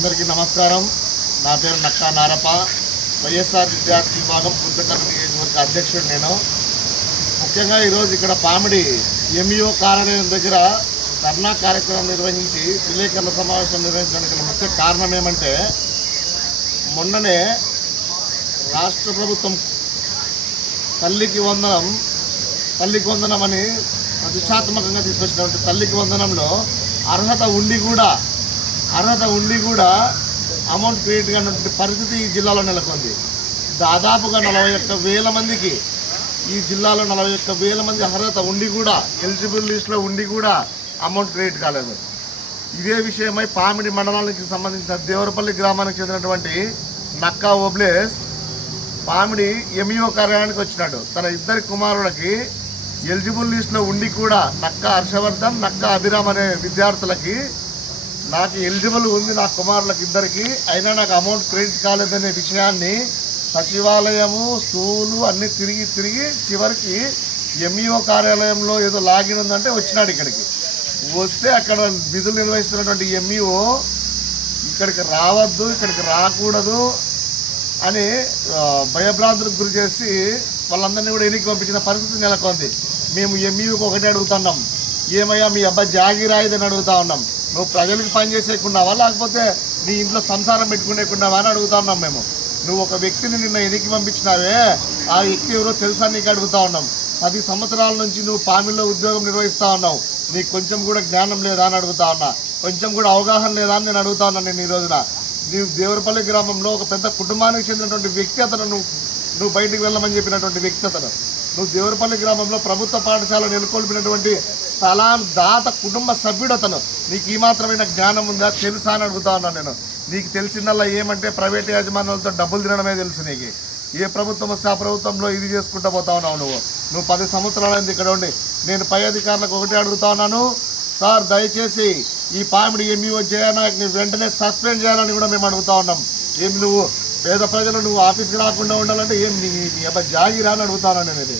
అందరికీ నమస్కారం. నా పేరు నక్కా నారప్ప. వైఎస్ఆర్ విద్యార్థి విభాగం పుంతకల్ నియోజకవర్గ అధ్యక్షుడు నేను. ముఖ్యంగా ఈరోజు ఇక్కడ పామిడి ఎంఈఓ కార్యాలయం దగ్గర ధర్నా కార్యక్రమం నిర్వహించి విలేకరుల సమావేశం నిర్వహించడానికి ముఖ్య కారణం ఏమంటే, మొన్ననే రాష్ట్ర ప్రభుత్వం తల్లికి వందనం అని ప్రతిష్టాత్మకంగా తీసుకొచ్చినటువంటి తల్లికి వందనంలో అర్హత ఉండి కూడా అమౌంట్ క్రియేట్ కానటువంటి పరిస్థితి ఈ జిల్లాలో నెలకొంది. దాదాపుగా 41,000 మందికి ఈ జిల్లాలో 41,000 మంది అర్హత ఉండి కూడా, ఎలిజిబుల్ లిస్టులో ఉండి కూడా అమౌంట్ క్రియేట్ కాలేదు. ఇదే విషయమై పామిడి మండలానికి సంబంధించిన దేవరపల్లి గ్రామానికి చెందినటువంటి నక్కా ఓబ్లేస్ పామిడి ఎంఈఓ కార్యాలయానికి వచ్చినాడు. తన ఇద్దరి కుమారులకి ఎలిజిబుల్ లిస్టులో ఉండి కూడా నక్కా హర్షవర్ధన్, నక్కా అభిరామ్ అనే విద్యార్థులకి నాకు ఎలిజిబుల్ ఉంది నా కుమారులకు ఇద్దరికి, అయినా నాకు అమౌంట్ క్రెడిట్ కాలేదనే విషయాన్ని సచివాలయము, స్కూలు అన్నీ తిరిగి చివరికి ఎంఈఓ కార్యాలయంలో ఏదో లాగిన్ ఉందంటే వచ్చినాడు. ఇక్కడికి వస్తే అక్కడ విధులు నిర్వహిస్తున్నటువంటి ఎంఈఓ ఇక్కడికి రావద్దు, ఇక్కడికి రాకూడదు అని భయభ్రాంతులకు గురి చేసి వాళ్ళందరినీ కూడా ఎన్నిక పంపించిన పరిస్థితి నెలకొంది. మేము ఎంఈఓకి ఒకటే అడుగుతున్నాం, ఏమయ్యా మీ అబ్బాయి జాగిరాయిదని అడుగుతా ఉన్నాం. నువ్వు ప్రజలకు పని చేసేకున్నావా, లేకపోతే నీ ఇంట్లో సంసారం పెట్టుకునేకున్నావా అని అడుగుతా ఉన్నాం మేము. నువ్వు ఒక వ్యక్తిని నిన్న ఎన్నికి పంపించినావే, ఆ వ్యక్తి ఎవరో తెలుసా నీకు అడుగుతా ఉన్నాం. 10 సంవత్సరాల నుంచి నువ్వు పామిడిలో ఉద్యోగం నిర్వహిస్తూ ఉన్నావు, నీకు కొంచెం కూడా జ్ఞానం లేదా అని అడుగుతా ఉన్నా, కొంచెం కూడా అవగాహన లేదా అని నేను అడుగుతా ఉన్నాను. నేను ఈ రోజున నీవు దేవరపల్లి గ్రామంలో ఒక పెద్ద కుటుంబానికి చెందినటువంటి వ్యక్తి అతను, నువ్వు బయటికి వెళ్ళమని చెప్పినటువంటి వ్యక్తి అతను. నువ్వు దేవరపల్లి గ్రామంలో ప్రభుత్వ పాఠశాల నెలకొల్పినటువంటి స్థలాన్ని దాత కుటుంబ సభ్యుడు అతను. నీకు ఈ మాత్రమైన జ్ఞానం ఉందా, తెలుసా అని అడుగుతా ఉన్నాను నేను. నీకు తెలిసిందల్లా ఏమంటే ప్రైవేట్ యాజమాన్యాలతో డబ్బులు తినడమే తెలుసు నీకు. ఏ ప్రభుత్వం వస్తే ఆ ప్రభుత్వంలో ఇది చేసుకుంటూ పోతా ఉన్నావు నువ్వు 10 సంవత్సరాలైంది ఇక్కడ ఉండి. నేను పై అధికారులకు ఒకటే అడుగుతా ఉన్నాను, సార్ దయచేసి ఈ పామిడి ఎంఈఓ చేయడానికి వెంటనే సస్పెండ్ చేయాలని కూడా మేము అడుగుతా ఉన్నాం. ఏమి నువ్వు పేద ప్రజలు నువ్వు ఆఫీస్కి రాకుండా ఉండాలంటే ఏం నీ అబ్బాయి జాగిరా అని అడుగుతా ఉన్నాను నేను. ఇది